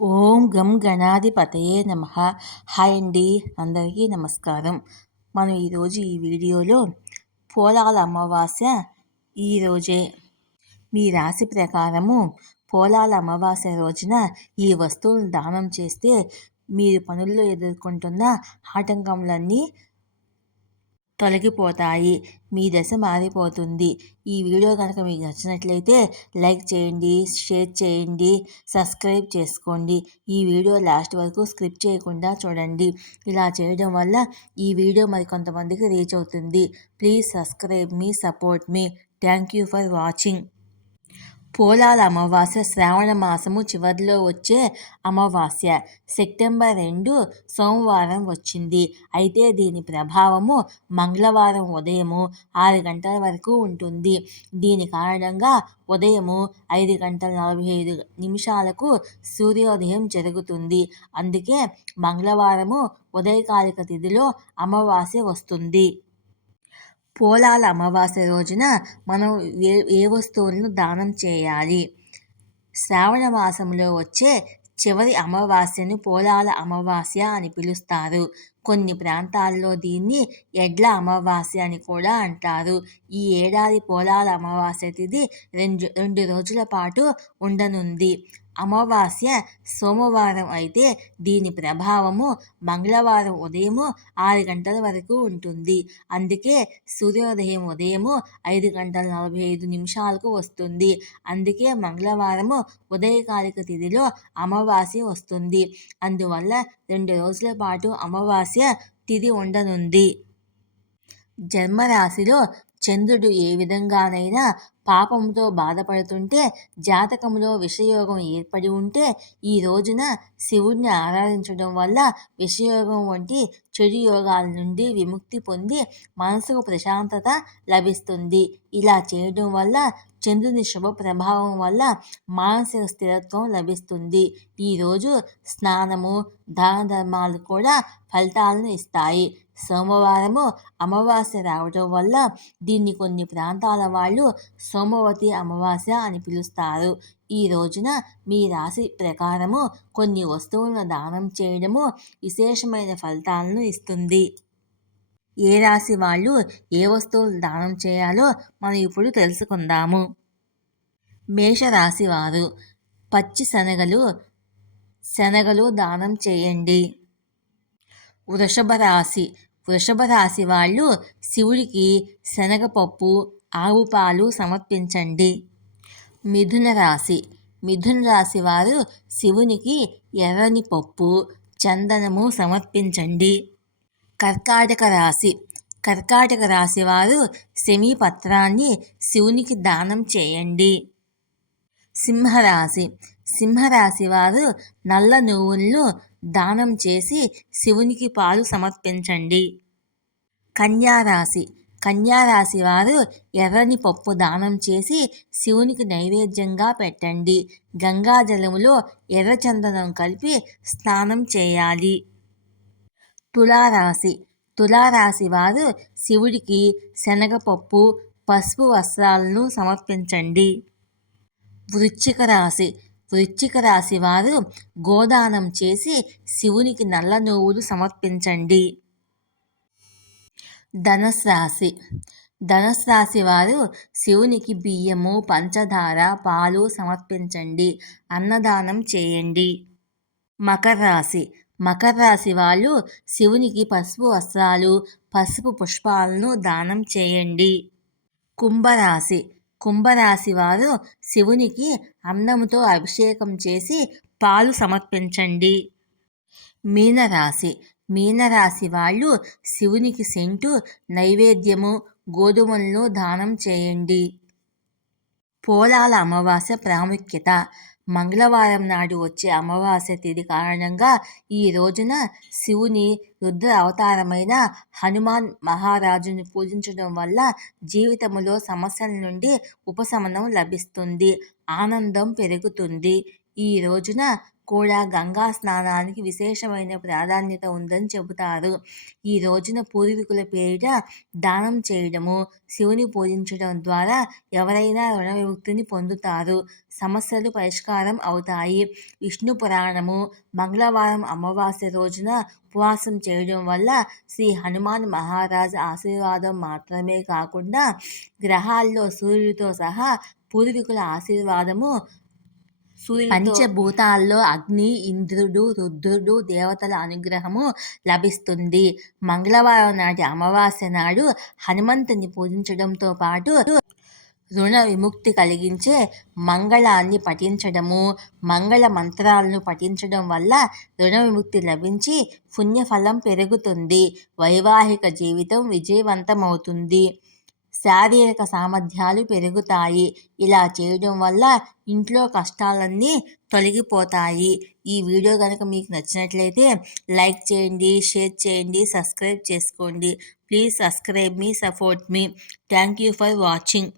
ఓం గం గణాధిపతయే నమః. హాయ్ అండి, అందరికీ నమస్కారం. మనం ఈరోజు ఈ వీడియోలో పోలాల అమావాస్య ఈరోజే. మీ రాశి ప్రకారము పోలాల అమావాస్య రోజున ఈ వస్తువులను దానం చేస్తే మీరు పనుల్లో ఎదుర్కొంటున్న ఆటంకములన్నీ తొలగిపోతాయి. మీ దశ మారిపోతుంది. ఈ వీడియో కనుక మీకు నచ్చినట్లయితే లైక్ చేయండి, షేర్ చేయండి, సబ్స్క్రైబ్ చేసుకోండి. ఈ వీడియో లాస్ట్ వరకు స్కిప్ చేయకుండా చూడండి. ఇలా చేయడం వల్ల ఈ వీడియో మరికొంతమందికి రీచ్ అవుతుంది. ప్లీజ్ సబ్స్క్రైబ్ మీ, సపోర్ట్ మీ. Thank you for watching. Polala Amavasya శ్రావణ మాసము చివరిలో వచ్చే అమావాస్య. సెప్టెంబర్ 2 సోమవారం వచ్చింది. అయితే దీని ప్రభావము మంగళవారం ఉదయము 6 గంటల వరకు ఉంటుంది. దీని కారణంగా ఉదయము 5:45 సూర్యోదయం జరుగుతుంది. అందుకే మంగళవారము ఉదయకాలిక తిథిలో అమావాస్య వస్తుంది. పోలాల అమావాస్య రోజున మనం ఏ వస్తువులను దానం చేయాలి? శ్రావణ మాసంలో వచ్చే చివరి అమావాస్యను పోలాల అమావాస్య అని పిలుస్తారు. కొన్ని ప్రాంతాల్లో దీన్ని ఎడ్ల అమావాస్య అని కూడా అంటారు. ఈ ఏడాది పోలాల అమావాస్య తిథి రెండు రోజుల పాటు ఉండనుంది. అమావాస్య సోమవారం అయితే దీని ప్రభావము మంగళవారం ఉదయము 6 గంటల వరకు ఉంటుంది. అందుకే సూర్యోదయం ఉదయము 5:45 వస్తుంది. అందుకే మంగళవారము ఉదయకాలిక తిథిలో అమావాస్య వస్తుంది. అందువల్ల 2 రోజుల పాటు అమావాస్య తిథి ఉండనుంది. జన్మరాశిలో చంద్రుడు ఏ విధంగానైనా పాపంతో బాధపడుతుంటే, జాతకంలో విషయోగం ఏర్పడి ఉంటే ఈ రోజున శివుణ్ణి ఆరాధించడం వల్ల విషయోగం వంటి చెడు యోగాల నుండి విముక్తి పొంది మనసుకు ప్రశాంతత లభిస్తుంది. ఇలా చేయడం వల్ల చంద్రుని శుభ ప్రభావం వల్ల మానసిక స్థిరత్వం లభిస్తుంది. ఈరోజు స్నానము, దాన ధర్మాలు కూడా ఫలితాలను ఇస్తాయి. సోమవారము అమావాస్య రావడం వల్ల దీన్ని కొన్ని ప్రాంతాల వాళ్ళు సోమవతి అమావాస్య అని పిలుస్తారు. ఈ రోజున మీ రాశి ప్రకారము కొన్ని వస్తువులను దానం చేయడము విశేషమైన ఫలితాలను ఇస్తుంది. ఏ రాశి వాళ్ళు ఏ వస్తువులు దానం చేయాలో మనం ఇప్పుడు తెలుసుకుందాము. మేషరాశి వారు పచ్చి శనగలు దానం చేయండి. వృషభ రాశి వాళ్ళు శివుడికి శనగపప్పు, ఆవు పాలు సమర్పించండి. మిథున రాశి వారు శివునికి ఎర్రని పప్పు, చందనము సమర్పించండి. కర్కాటక రాశి వారు శమీ పత్రాన్ని శివునికి దానం చేయండి. సింహరాశి వారు నల్ల నువ్వులను దానం చేసి శివునికి పాలు సమర్పించండి. కన్యారాశి వారు ఎర్రని పప్పు దానం చేసి శివునికి నైవేద్యంగా పెట్టండి. గంగాజలములో ఎర్రచందనం కలిపి స్నానం చేయాలి. తులారాశి వారు శివుడికి శనగపప్పు, పసుపు వస్త్రాలను సమర్పించండి. వృశ్చిక రాశి వారు గోదానం చేసి శివునికి నల్ల నువ్వులు సమర్పించండి. ధనుస్సు రాశి వారు శివునికి బియ్యము, పంచదార, పాలు సమర్పించండి. అన్నదానం చేయండి. మకర రాశి వాళ్ళు శివునికి పసుపు వస్త్రాలు, పసుపు పుష్పాలను దానం చేయండి. కుంభరాశి వారు శివునికి అన్నంతో అభిషేకం చేసి పాలు సమర్పించండి. మీనరాశి వాళ్ళు శివునికి సెంటు, నైవేద్యము, గోధుమలను దానం చేయండి. పోలాల అమావాస్య ప్రాముఖ్యత. మంగళవారం నాడు వచ్చే అమావాస్య తిథి కారణంగా ఈ రోజున శివుని రుద్ర అవతారమైన హనుమాన్ మహారాజుని పూజించడం వల్ల జీవితంలో సమస్యల నుండి ఉపశమనం లభిస్తుంది, ఆనందం పెరుగుతుంది. ఈ రోజున కూడా గంగా స్నానానికి విశేషమైన ప్రాధాన్యత ఉందని చెబుతారు. ఈ రోజున పూర్వీకుల పేరిట దానం చేయడము, శివుని పూజించడం ద్వారా ఎవరైనా రుణ విముక్తిని పొందుతారు, సమస్యలు పరిష్కారం అవుతాయి. విష్ణు పురాణము మంగళవారం అమావాస్య రోజున ఉపవాసం చేయడం వల్ల శ్రీ హనుమాన్ మహారాజ్ ఆశీర్వాదం మాత్రమే కాకుండా గ్రహాల్లో సూర్యుడితో సహా పూర్వీకుల ఆశీర్వాదము, పంచభూతాల్లో అగ్ని, ఇంద్రుడు, రుద్రుడు, దేవతల అనుగ్రహము లభిస్తుంది. మంగళవారం నాటి అమావాస్య నాడు హనుమంతుని పూజించడంతో పాటు రుణ విముక్తి కలిగించే మంగళాన్ని పఠించడము, మంగళ మంత్రాలను పఠించడం వల్ల రుణ విముక్తి లభించి పుణ్యఫలం పెరుగుతుంది. వైవాహిక జీవితం విజయవంతమవుతుంది. శారీరక సామర్థ్యాలు పెరుగుతాయి. ఇలా చేయడం వల్ల ఇంట్లో కష్టాలన్నీ తొలగిపోతాయి. ఈ వీడియో కనుక మీకు నచ్చినట్లయితే లైక్ చేయండి, షేర్ చేయండి, సబ్స్క్రైబ్ చేసుకోండి. ప్లీజ్ సబ్స్క్రైబ్ మీ, సపోర్ట్ మీ. Thank you for watching.